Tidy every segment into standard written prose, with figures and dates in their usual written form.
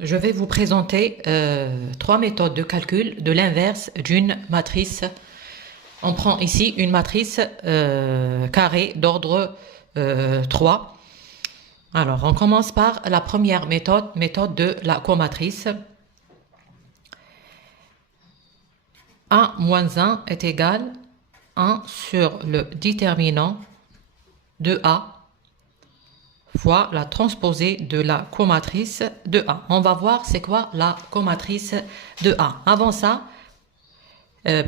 Je vais vous présenter trois méthodes de calcul de l'inverse d'une matrice. On prend ici une matrice carrée d'ordre 3. Alors, on commence par la première méthode, méthode de la comatrice. A moins 1 est égal à 1 sur le déterminant de A fois la transposée de la comatrice de A. On va voir c'est quoi la comatrice de A. Avant ça,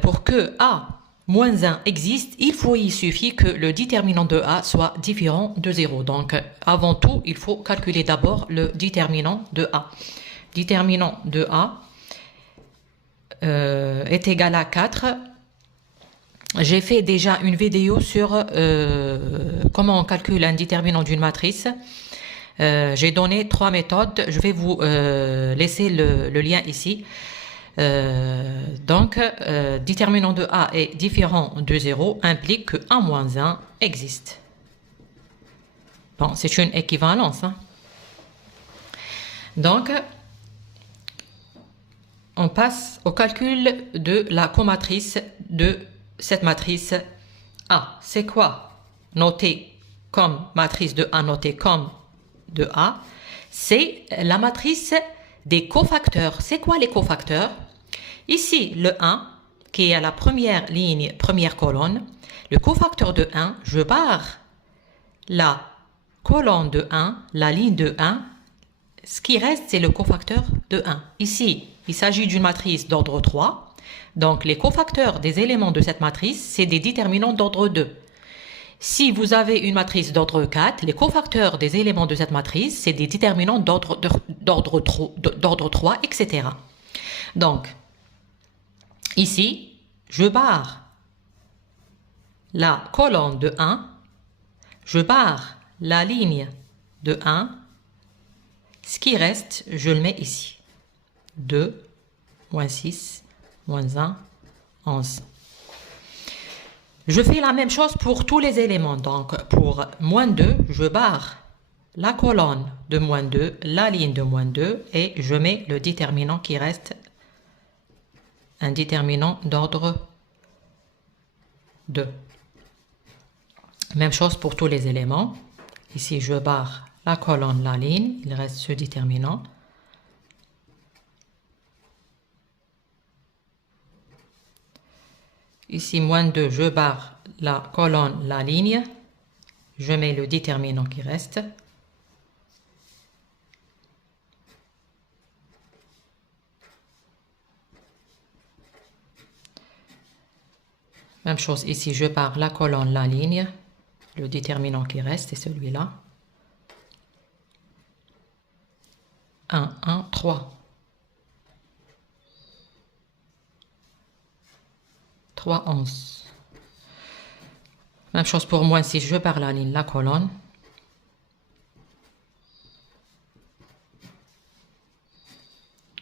pour que A moins 1 existe, il suffit que le déterminant de A soit différent de 0. Donc, avant tout, il faut calculer d'abord le déterminant de A. Déterminant de A est égal à 4. J'ai fait déjà une vidéo sur comment on calcule un déterminant d'une matrice. J'ai donné trois méthodes. Je vais vous laisser le lien ici. Donc, déterminant de A est différent de 0 implique que A moins 1 existe. Bon, c'est une équivalence. Hein. Donc, on passe au calcul de la comatrice de cette matrice A. C'est quoi? Noté comme matrice de A, noté comme de A. C'est la matrice des cofacteurs. C'est quoi les cofacteurs? Ici, le 1, qui est à la première ligne, première colonne. Le cofacteur de 1, je barre la colonne de 1, la ligne de 1. Ce qui reste, c'est le cofacteur de 1. Ici, il s'agit d'une matrice d'ordre 3. Donc, les cofacteurs des éléments de cette matrice, c'est des déterminants d'ordre 2. Si vous avez une matrice d'ordre 4, les cofacteurs des éléments de cette matrice, c'est des déterminants d'ordre 3, etc. Donc, ici, je barre la colonne de 1, je barre la ligne de 1, ce qui reste, je le mets ici. 2, moins 6, moins 1, 11. Je fais la même chose pour tous les éléments. Donc, pour moins 2, je barre la colonne de moins 2, la ligne de moins 2, et je mets le déterminant qui reste, un déterminant d'ordre 2. Même chose pour tous les éléments. Ici, je barre la colonne, la ligne, il reste ce déterminant. Ici, moins 2, je barre la colonne, la ligne. Je mets le déterminant qui reste. Même chose ici, je barre la colonne, la ligne. Le déterminant qui reste, c'est celui-là. 1, 1, 3. 3, 11. Même chose pour moins 6, je barre la ligne, la colonne.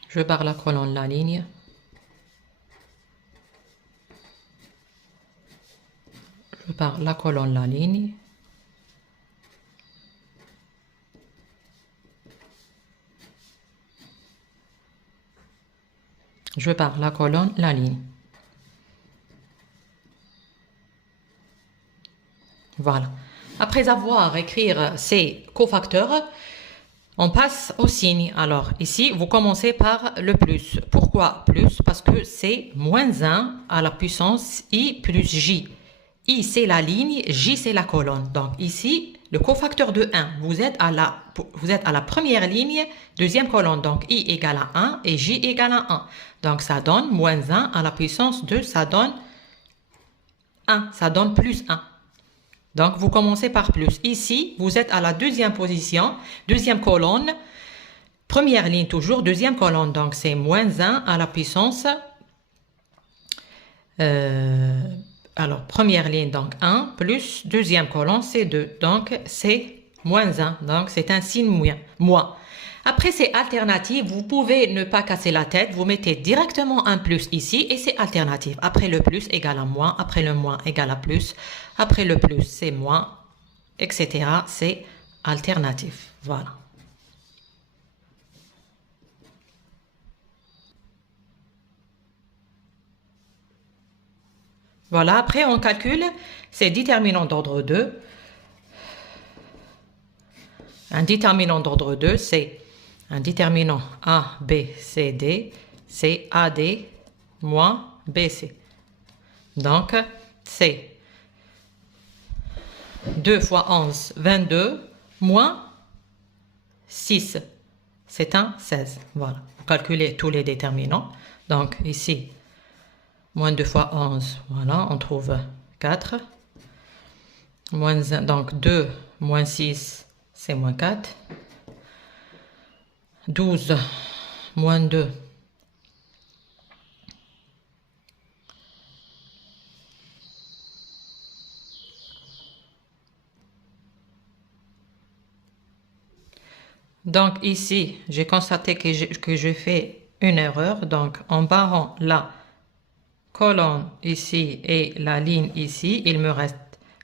Je barre la colonne, la ligne. Je barre la colonne, la ligne. Je barre la colonne, la ligne. Voilà. Après avoir écrit ces cofacteurs, on passe au signe. Alors, ici, vous commencez par le plus. Pourquoi plus? Parce que c'est moins 1 à la puissance I plus J. I, c'est la ligne, J, c'est la colonne. Donc, ici, le cofacteur de 1, vous êtes à la première ligne, deuxième colonne. Donc, I égale à 1 et J égale à 1. Donc, ça donne moins 1 à la puissance 2, ça donne 1, ça donne plus 1. Donc, vous commencez par plus. Ici, vous êtes à la deuxième position, deuxième colonne, première ligne toujours, deuxième colonne. Donc, c'est moins 1 à la puissance. Alors, première ligne, donc 1, plus deuxième colonne, c'est 2. Donc, c'est moins 1. Donc, c'est un signe moins. Après, c'est alternatif. Vous pouvez ne pas casser la tête. Vous mettez directement un plus ici et c'est alternatif. Après le plus égale à moins. Après le moins égale à plus. Après le plus, c'est moins, etc. C'est alternatif. Voilà. Voilà, après on calcule ces déterminants d'ordre 2. Un déterminant d'ordre 2, c'est un déterminant A, B, C, D, c'est AD moins BC. Donc, c'est 2 fois 11, 22, moins 6, c'est un 16. Voilà, vous calculez tous les déterminants. Donc, ici, moins 2 fois 11, voilà, on trouve 4. Moins 1, donc 2 moins 6, c'est moins 4. 12 moins 2. Donc ici, j'ai constaté que j'ai fait une erreur. Donc en barrant la colonne ici et la ligne ici, il me reste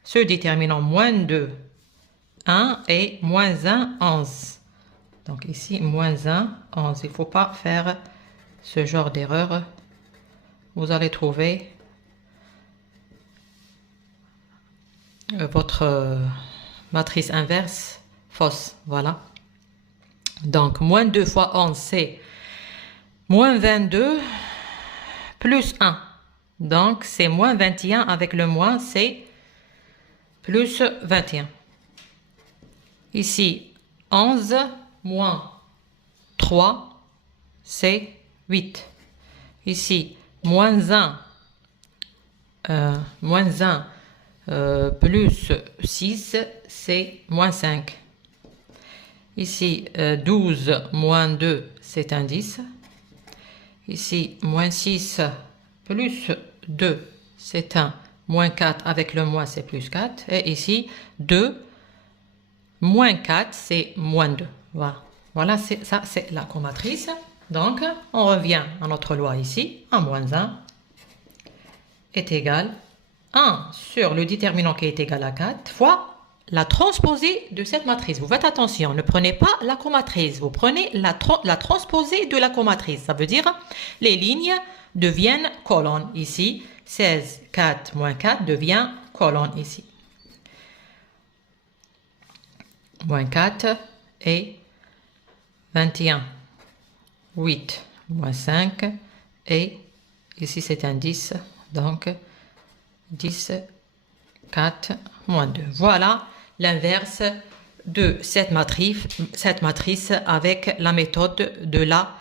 ce déterminant moins 2, 1 et moins 1, 11. Donc ici, moins 1, 11. Il ne faut pas faire ce genre d'erreur. Vous allez trouver votre matrice inverse fausse. Voilà. Donc, moins 2 fois 11, c'est moins 22 plus 1. Donc, c'est moins 21 avec le moins, c'est plus 21. Ici, 11 moins 3, c'est 8. Ici, moins 1, plus 6, c'est moins 5. Ici, 12 moins 2, c'est un 10. Ici, moins 6 plus 2, c'est un moins 4. Avec le moins, c'est plus 4. Et ici, 2 moins 4, c'est moins 2. Voilà, voilà ça, c'est la comatrice. Donc, on revient à notre loi ici. 1 moins 1 est égal 1 sur le déterminant qui est égal à 4 fois la transposée de cette matrice. Vous faites attention, ne prenez pas la comatrice, vous prenez la transposée de la comatrice. Ça veut dire les lignes deviennent colonnes ici. 16, 4 moins 4 devient colonne ici. Moins 4 et 21. 8 moins 5 et ici c'est un 10. Donc 10, 4, moins 2. Voilà l'inverse de cette matrice avec la méthode de la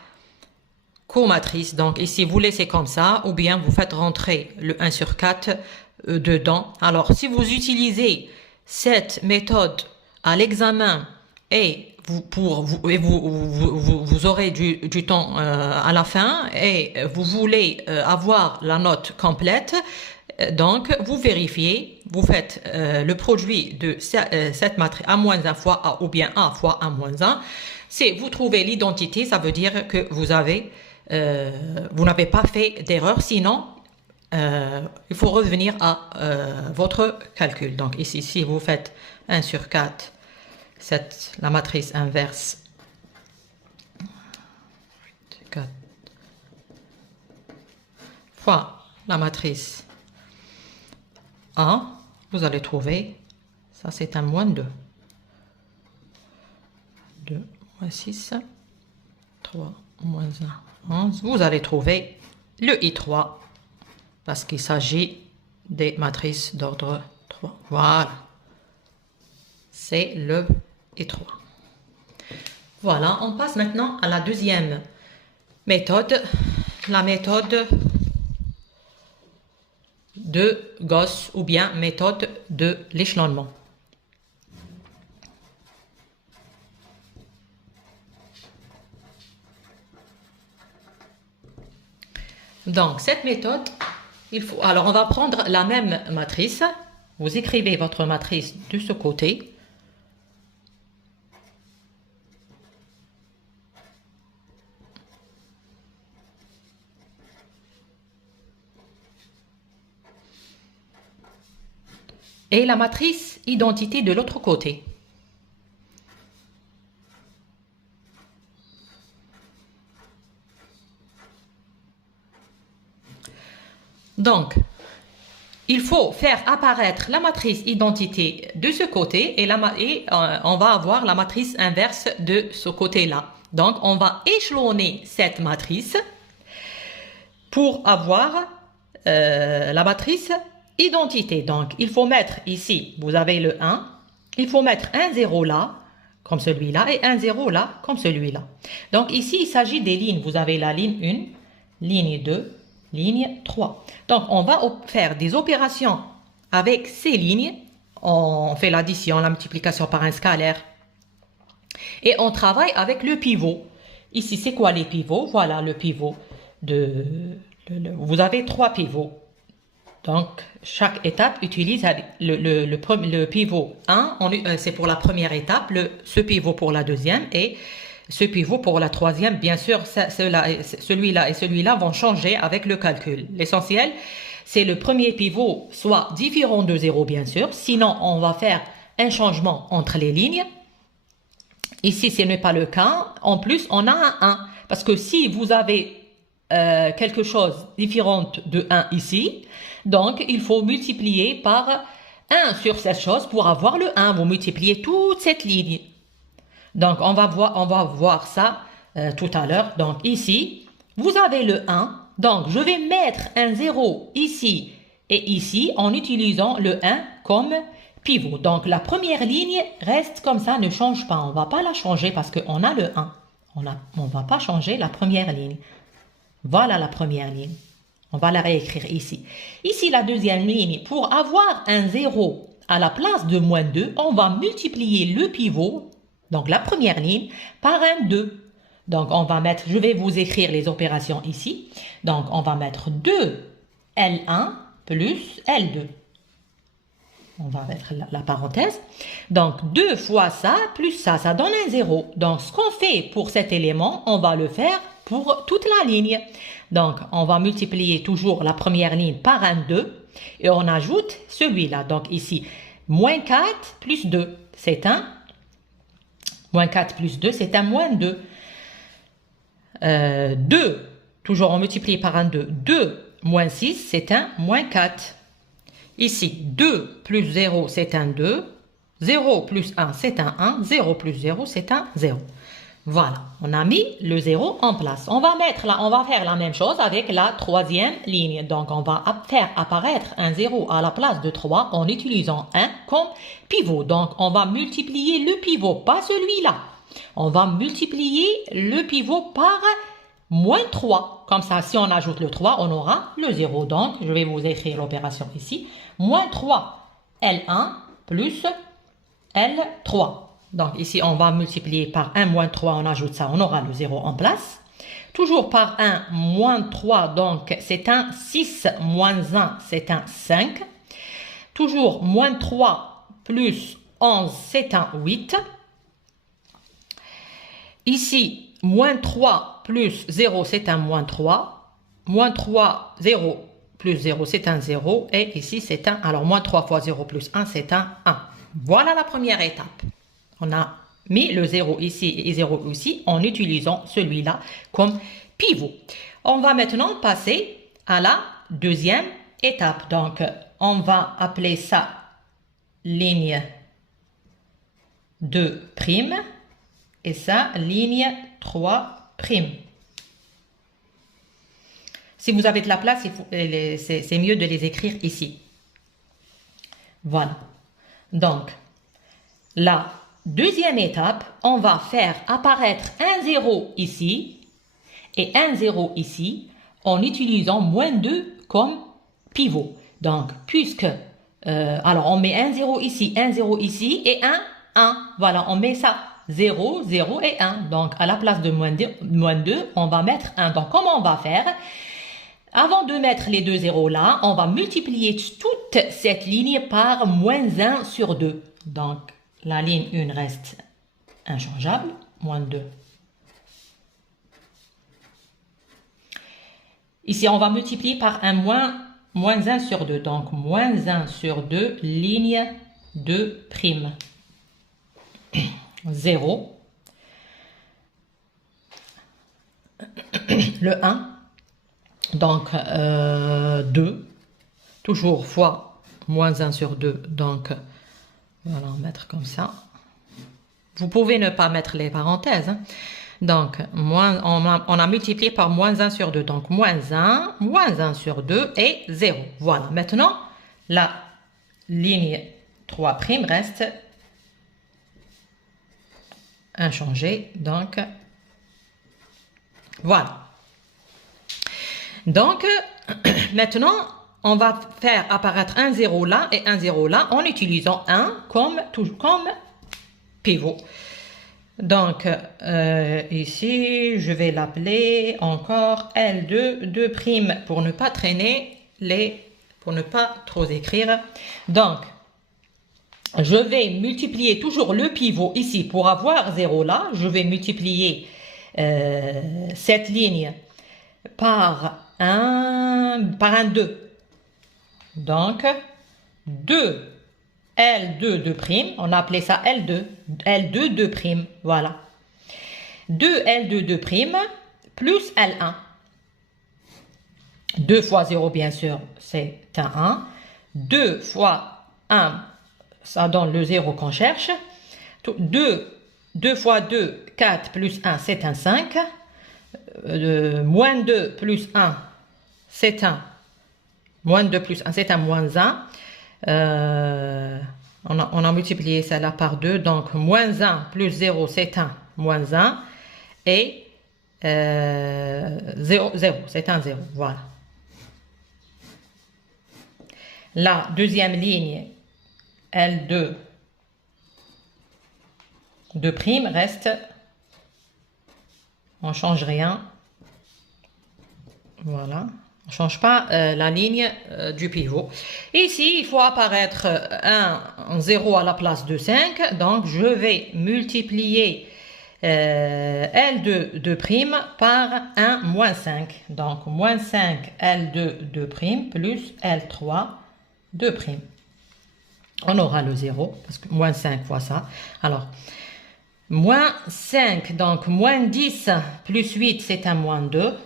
comatrice. Donc ici, vous laissez comme ça ou bien vous faites rentrer le 1 sur 4 dedans. Alors, si vous utilisez cette méthode à l'examen et vous aurez du temps à la fin et vous voulez avoir la note complète, donc vous vérifiez, vous faites le produit de cette matrice A moins 1 fois A ou bien A fois A moins 1. Si vous trouvez l'identité, ça veut dire que vous n'avez pas fait d'erreur, sinon il faut revenir à votre calcul. Donc ici, si vous faites 1 sur 4, la matrice inverse 4 fois la matrice A, vous allez trouver, ça c'est un moins 2. 2 moins 6, 3 moins 1, 11. Vous allez trouver le I3 parce qu'il s'agit des matrices d'ordre 3. Voilà. C'est le I3. Voilà, on passe maintenant à la deuxième méthode, la méthode de Gauss ou bien méthode de l'échelonnement. Donc, cette méthode, alors on va prendre la même matrice. Vous écrivez votre matrice de ce côté. Et la matrice identité de l'autre côté. Donc, il faut faire apparaître la matrice identité de ce côté et, on va avoir la matrice inverse de ce côté-là. Donc, on va échelonner cette matrice pour avoir la matrice identité. Donc, il faut mettre ici, vous avez le 1, il faut mettre un 0 là, comme celui-là, et un 0 là, comme celui-là. Donc, ici, il s'agit des lignes. Vous avez la ligne 1, ligne 2, ligne 3. Donc, on va faire des opérations avec ces lignes. On fait l'addition, la multiplication par un scalaire. Et on travaille avec le pivot. Ici, c'est quoi les pivots? Voilà le pivot. Vous avez 3 pivots. Donc, chaque étape utilise le pivot 1, c'est pour la première étape, ce pivot pour la deuxième et ce pivot pour la troisième. Bien sûr, celui-là et celui-là vont changer avec le calcul. L'essentiel, c'est le premier pivot soit différent de 0, bien sûr. Sinon, on va faire un changement entre les lignes. Ici, ce n'est pas le cas. En plus, on a un 1. Parce que si vous avez quelque chose différent de 1 ici, donc il faut multiplier par 1 sur cette chose pour avoir le 1. Vous multipliez toute cette ligne. Donc on va voir ça tout à l'heure. Donc ici, vous avez le 1. Donc je vais mettre un 0 ici et ici en utilisant le 1 comme pivot. Donc la première ligne reste comme ça, ne change pas. On ne va pas la changer parce qu'on a le 1. On ne va pas changer la première ligne. Voilà la première ligne. On va la réécrire ici. Ici, la deuxième ligne. Pour avoir un 0 à la place de moins 2, on va multiplier le pivot, donc la première ligne, par un 2. Donc, on va mettre, je vais vous écrire les opérations ici. Donc, on va mettre 2 L1 plus L2. On va mettre la parenthèse. Donc, 2 fois ça, plus ça donne un 0. Donc, ce qu'on fait pour cet élément, on va le faire pour toute la ligne. Donc, on va multiplier toujours la première ligne par un 2 et on ajoute celui-là. Donc, ici, moins 4 plus 2, c'est un moins 4 plus 2, c'est un moins 2. 2, toujours on multiplie par un 2. 2 moins 6, c'est un moins 4. Ici, 2 plus 0, c'est un 2. 0 plus 1, c'est un 1. 0 plus 0, c'est un 0. Voilà, on a mis le 0 en place. On va faire la même chose avec la troisième ligne. Donc, on va faire apparaître un 0 à la place de 3 en utilisant 1 comme pivot. Donc, on va multiplier le pivot, pas celui-là. On va multiplier le pivot par moins 3. Comme ça, si on ajoute le 3, on aura le 0. Donc, je vais vous écrire l'opération ici. Moins 3 L1 plus L3. Donc ici, on va multiplier par 1 moins 3, on ajoute ça, on aura le 0 en place. Toujours par 1 moins 3, donc c'est un 6 moins 1, c'est un 5. Toujours moins 3 plus 11, c'est un 8. Ici, moins 3 plus 0, c'est un moins 3. Moins 3, 0 plus 0, c'est un 0. Et ici, c'est un, alors moins 3 fois 0 plus 1, c'est un 1. Voilà la première étape. On a mis le 0 ici et 0 ici en utilisant celui-là comme pivot. On va maintenant passer à la deuxième étape. Donc, on va appeler ça ligne 2' et ça ligne 3'. Si vous avez de la place, c'est mieux de les écrire ici. Voilà. Donc, la deuxième étape, on va faire apparaître un 0 ici et un 0 ici en utilisant moins 2 comme pivot. Donc, puisque, alors on met un 0 ici et un 1. Voilà, on met ça 0, 0 et 1. Donc, à la place de moins 2, on va mettre 1. Donc, comment on va faire? Avant de mettre les deux zéros là, on va multiplier toute cette ligne par moins 1 sur 2. Donc, la ligne 1 reste inchangeable, moins 2. Ici, on va multiplier par un moins 1 sur 2. Donc, moins 1 sur 2, ligne 2'. 0. Le 1. Donc, 2. toujours fois moins 1 sur 2. Donc, voilà, on va mettre comme ça. Vous pouvez ne pas mettre les parenthèses. Hein. Donc, on a multiplié par moins 1 sur 2. Donc, moins 1 sur 2 et 0. Voilà. Maintenant, la ligne 3' reste inchangée. Donc, voilà. Donc, maintenant, on va faire apparaître un 0 là et un 0 là en utilisant 1 comme pivot. Donc, ici, je vais l'appeler encore L2, 2' pour ne pas traîner pour ne pas trop écrire. Donc, je vais multiplier toujours le pivot ici pour avoir 0 là. Je vais multiplier cette ligne par un 2. Donc, 2 L2, 2', on a appelé ça L2, L2, 2', voilà. 2 L2, 2' plus L1. 2 fois 0, bien sûr, c'est un 1. 2 fois 1, ça donne le 0 qu'on cherche. 2 fois 2, 4 plus 1, c'est un 5. Moins 2 plus 1, c'est un. Moins 2 plus 1, c'est un moins 1. On a multiplié cela par 2. Donc, moins 1 plus 0, c'est un moins 1. Et 0, c'est un 0. Voilà. La deuxième ligne, L2, 2' reste. On ne change rien. Voilà. On ne change pas la ligne du pivot. Ici, il faut apparaître un 0 à la place de 5. Donc, je vais multiplier L2, 2' par 1 moins 5. Donc, moins 5 L2, 2' plus L3, 2'. On aura le 0, parce que moins 5 fois ça. Alors, moins 5, donc moins 10 plus 8, c'est un moins 2.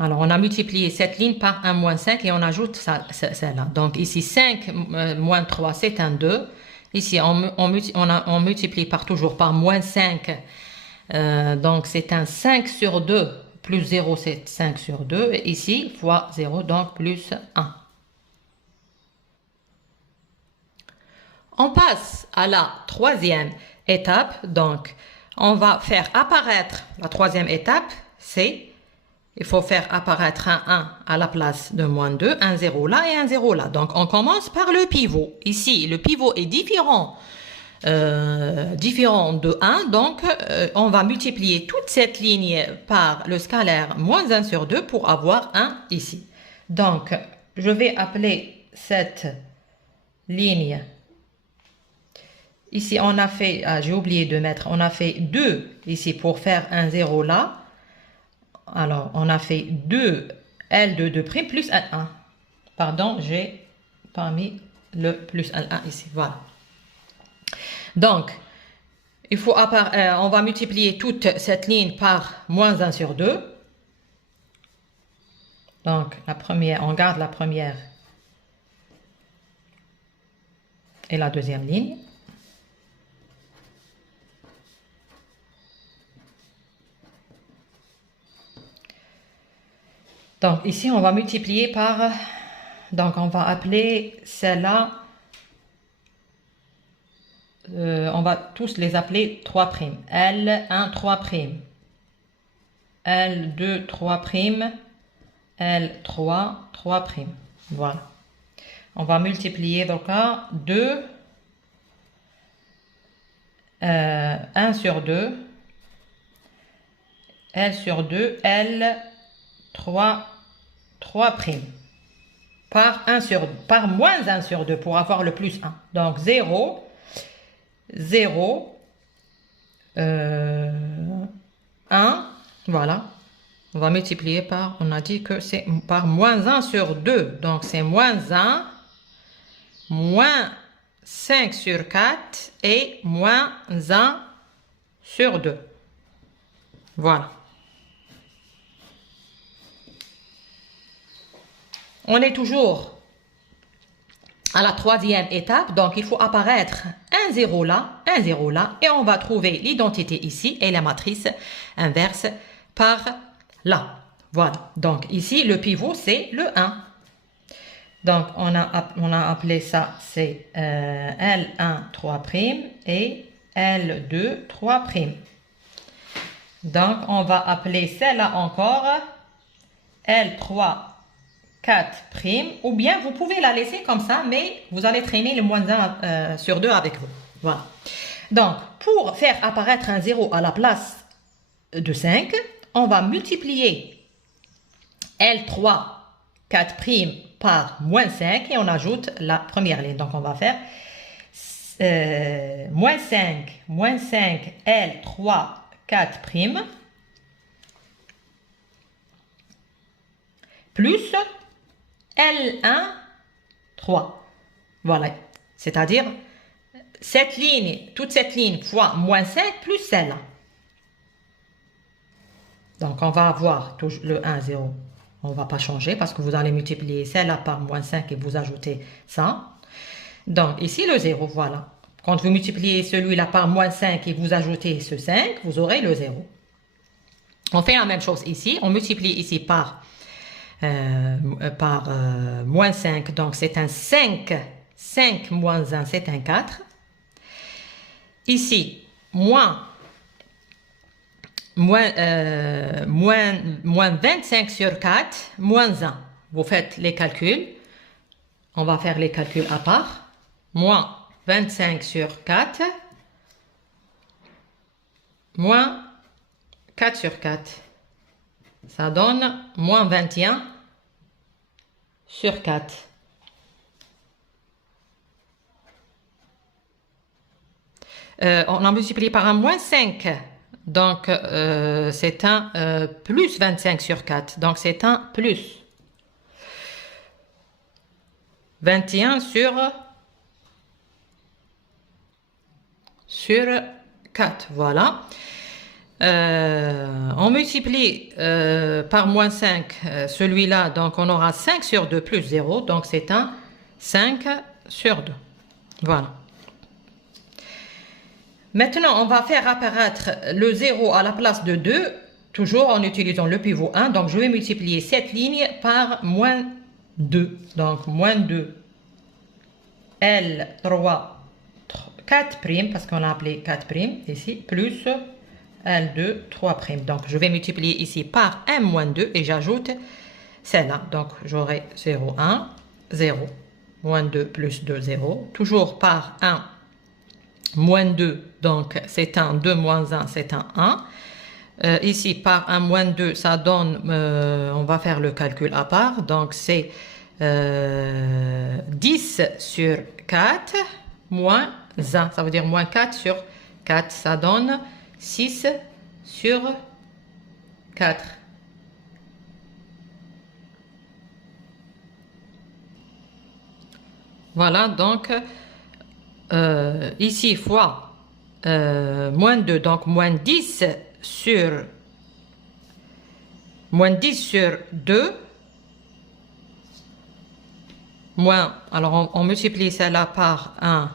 Alors, on a multiplié cette ligne par 1 moins 5 et on ajoute celle-là. Donc, ici, 5 moins 3, c'est un 2. Ici, on multiplie toujours par moins 5. Donc, c'est un 5 sur 2 plus 0, c'est 5 sur 2. Et ici, fois 0, donc plus 1. On passe à la troisième étape. Donc, on va faire apparaître la troisième étape, c'est... Il faut faire apparaître un 1 à la place de moins 2, un 0 là et un 0 là. Donc, on commence par le pivot. Ici, le pivot est différent de 1. Donc, on va multiplier toute cette ligne par le scalaire moins 1 sur 2 pour avoir 1 ici. Donc, je vais appeler cette ligne. Ici, on a fait, j'ai oublié de mettre, on a fait 2 ici pour faire un 0 là. Alors, on a fait 2 L2, 2' plus L1. Pardon, j'ai pas mis le plus L1 ici. Voilà. Donc, on va multiplier toute cette ligne par moins 1 sur 2. Donc, la première, on garde la première et la deuxième ligne. Donc, ici, on va multiplier par... Donc, on va appeler celle-là... on va tous les appeler 3'. L1, 3'. L2, 3'. L3, 3'. Voilà. On va multiplier donc là 2... 1 sur 2. L sur 2. L3... 3' par moins 1 sur 2 pour avoir le plus 1. Donc 0, 0, 1, voilà. On va multiplier par, on a dit que c'est par moins 1 sur 2. Donc c'est moins 1, moins 5 sur 4 et moins 1 sur 2. Voilà. on est toujours à la troisième étape, donc il faut apparaître un 0 là, un 0 là, et on va trouver l'identité ici et la matrice inverse par là. Voilà, donc ici le pivot c'est le 1. Donc on a appelé ça, c'est L1 3' et L2 3'. Donc on va appeler celle-là encore L3 4', ou bien vous pouvez la laisser comme ça, mais vous allez traîner le moins 1 sur 2 avec vous. Voilà. Donc, pour faire apparaître un 0 à la place de 5, on va multiplier L3 4' par moins 5 et on ajoute la première ligne. Donc, on va faire moins 5 L3 4' plus L1 3. Voilà. C'est-à-dire cette ligne, toute cette ligne fois moins 5 plus celle-là. Donc, on va avoir toujours le 1, 0. On ne va pas changer parce que vous allez multiplier celle-là par moins 5 et vous ajoutez ça. Donc, ici, le 0, voilà. Quand vous multipliez celui-là par moins 5 et vous ajoutez ce 5, vous aurez le 0. On fait la même chose ici. On multiplie ici par moins 5. Donc, c'est un 5. 5 moins 1, c'est un 4. Ici, moins 25 sur 4, moins 1. Vous faites les calculs. On va faire les calculs à part. Moins 25 sur 4, moins 4 sur 4. Ça donne moins 21 sur 4. On a multiplié par un moins 5. Donc, c'est un plus 25 sur 4. Donc, c'est un plus 21 sur 4. Voilà. On multiplie par moins 5 celui-là. Donc, on aura 5 sur 2 plus 0. Donc, c'est un 5 sur 2. Voilà. Maintenant, on va faire apparaître le 0 à la place de 2, toujours en utilisant le pivot 1. Donc, je vais multiplier cette ligne par moins 2. Donc, moins 2 L3 4', parce qu'on a appelé 4' ici, plus L2 3'. Donc, je vais multiplier ici par 1 moins 2 et j'ajoute celle-là. Donc, j'aurai 0, 1, 0, moins 2 plus 2, 0. Toujours par 1 moins 2, donc c'est un 2 moins 1, c'est un 1. Ici, par 1 moins 2, ça donne, on va faire le calcul à part, donc c'est 10 sur 4 moins 1, ça veut dire moins 4 sur 4, ça donne 6 sur 4. Voilà, donc ici fois moins 2, donc moins 10 sur 2 moins, alors on multiplie celle-là par 1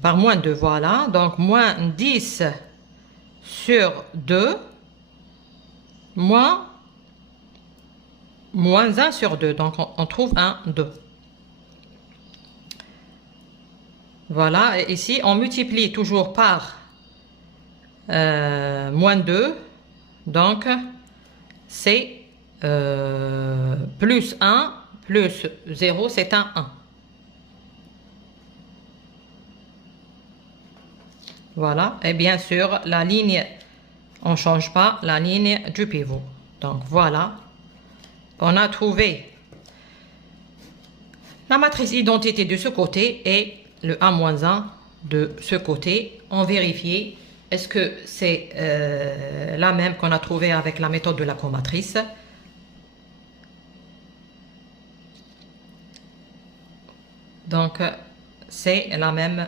par moins 2, voilà, donc moins 10 sur 2 moins 1 sur 2, donc on trouve un 2. Voilà, et ici, on multiplie toujours par moins 2. Donc, c'est plus 1, plus 0, c'est un 1. Voilà, et bien sûr, la ligne, on ne change pas la ligne du pivot. Donc, voilà, on a trouvé la matrice identité de ce côté et le A-1 de ce côté. On vérifie est-ce que c'est la même qu'on a trouvée avec la méthode de la comatrice. Donc c'est la même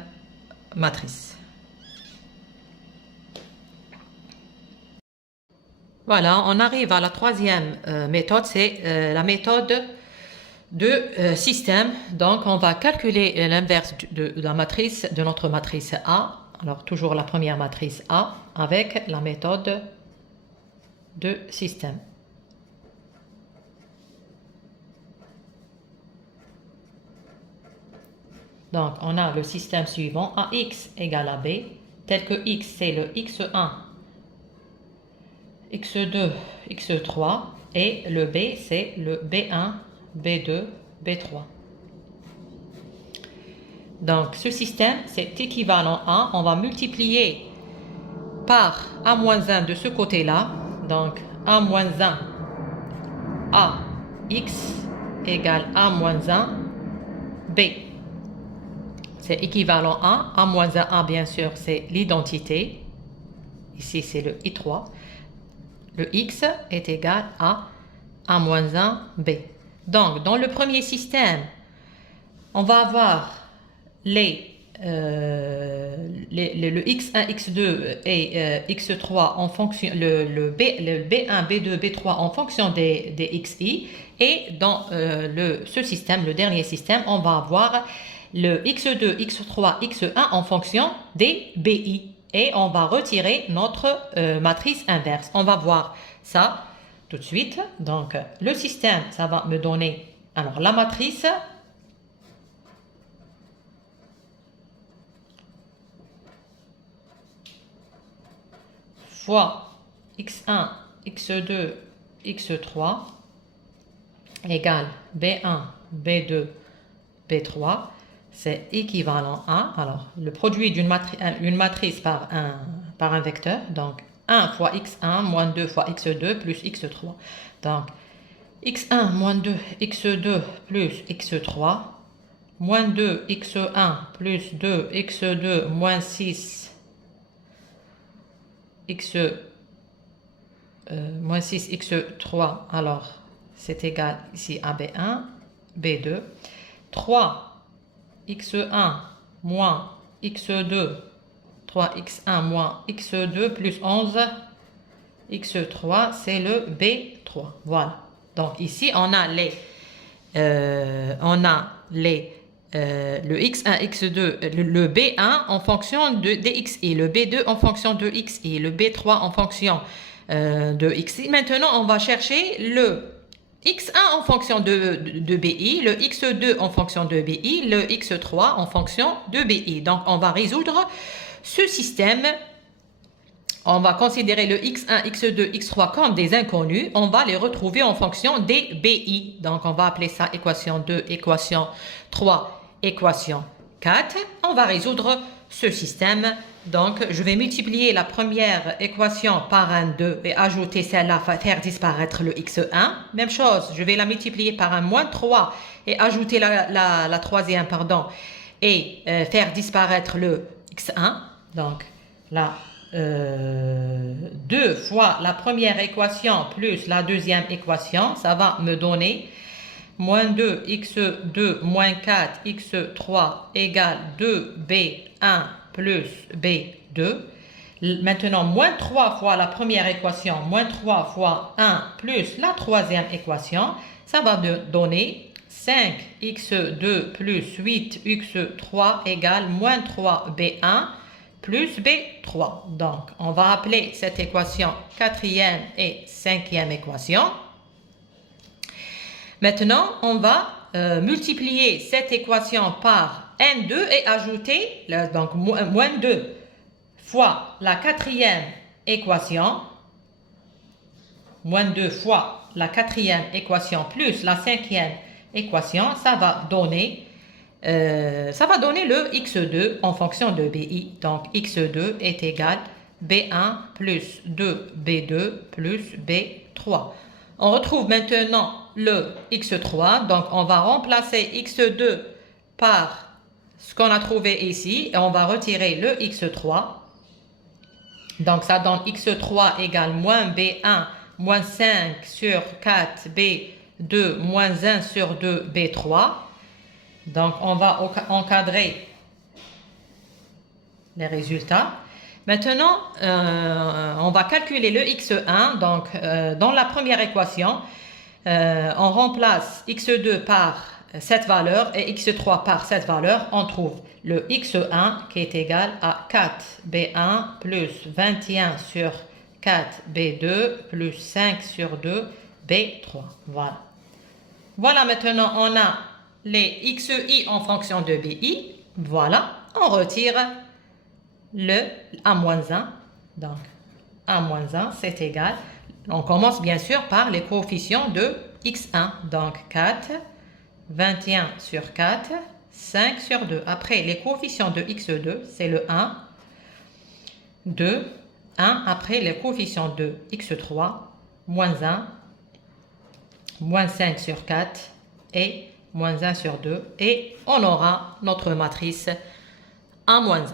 matrice. Voilà, on arrive à la troisième méthode, c'est la méthode de système. Donc, on va calculer l'inverse de la matrice, de notre matrice A. Alors, toujours la première matrice A avec la méthode de système. Donc, on a le système suivant, AX égale AB, tel que X, c'est le X1, X2, X3, et le B, c'est le B1, B2, B3. Donc, ce système, c'est équivalent à, on va multiplier par A-1 de ce côté-là. Donc, A-1, AX égale A-1, B. C'est équivalent à A-1, bien sûr, c'est l'identité. Ici, c'est le I3. Le X est égal à A-1, B. Donc, dans le premier système, on va avoir le X1, X2 et X3 en fonction, le B1, B2, B3 en fonction des XI. Et dans ce système, le dernier système, on va avoir le X2, X3, X1 en fonction des BI. Et on va retirer notre matrice inverse. On va voir ça tout de suite. Donc, le système, ça va me donner alors la matrice fois X1, X2, X3 égale B1, B2, B3. C'est équivalent à, alors, le produit d'une matrice par un vecteur, donc 1 fois x1 moins 2 fois x2 plus x3. Donc, x1 moins 2 x2 plus x3 moins 2 x1 plus 2 x2 moins 6 moins 6 x3. Alors, c'est égal ici à B1, B2. 3 x1 moins x2, 3x1 moins x2 plus 11 x3, c'est le B3. Voilà. Donc ici, on a le x1, x2, le B1 en fonction de xi, le B2 en fonction de xi, le B3 en fonction de xi. Maintenant, on va chercher le x1 en fonction de BI, le x2 en fonction de BI, le x3 en fonction de BI. Donc, on va résoudre ce système. On va considérer le x1, x2, x3 comme des inconnus. On va les retrouver en fonction des BI. Donc, on va appeler ça équation 2, équation 3, équation 4. On va résoudre ce système. Donc, je vais multiplier la première équation par un 2 et ajouter celle-là, faire disparaître le x1. Même chose, je vais la multiplier par un moins 3 et ajouter la troisième, pardon, et faire disparaître le x1. Donc, là, 2 fois la première équation plus la deuxième équation, ça va me donner moins 2 x2 moins 4 x3 égale 2b1 plus b2. Maintenant, moins 3 fois la première équation, moins 3 fois 1 plus la troisième équation, ça va donner 5x2 plus 8x3 égale moins 3b1 plus b3. Donc, on va appeler cette équation quatrième et cinquième équation. Maintenant, on va multiplier cette équation par n2 et ajouter, donc moins 2 fois la quatrième équation, moins 2 fois la quatrième équation plus la cinquième équation, ça va donner le x2 en fonction de BI. Donc, x2 est égal B1 plus 2B2 plus B3. On retrouve maintenant le x3. Donc, on va remplacer x2 par ce qu'on a trouvé ici. Et on va retirer le x3. Donc, ça donne x3 égale moins B1 moins 5 sur 4 B2 moins 1 sur 2 B3. Donc, on va encadrer les résultats. Maintenant, on va calculer le x1. Donc, dans la première équation, on remplace x2 par cette valeur et x3 par cette valeur. On trouve le x1 qui est égal à 4b1 plus 21 sur 4b2 plus 5 sur 2b3. Voilà. Voilà, maintenant on a les xi en fonction de bi. Voilà, on retire le a-1. Donc, a-1, c'est égal. On commence bien sûr par les coefficients de x1. Donc, 4, 21 sur 4, 5 sur 2. Après, les coefficients de x2, c'est le 1, 2, 1. Après, les coefficients de x3, moins 1, moins 5 sur 4 et moins 1 sur 2. Et on aura notre matrice a-1.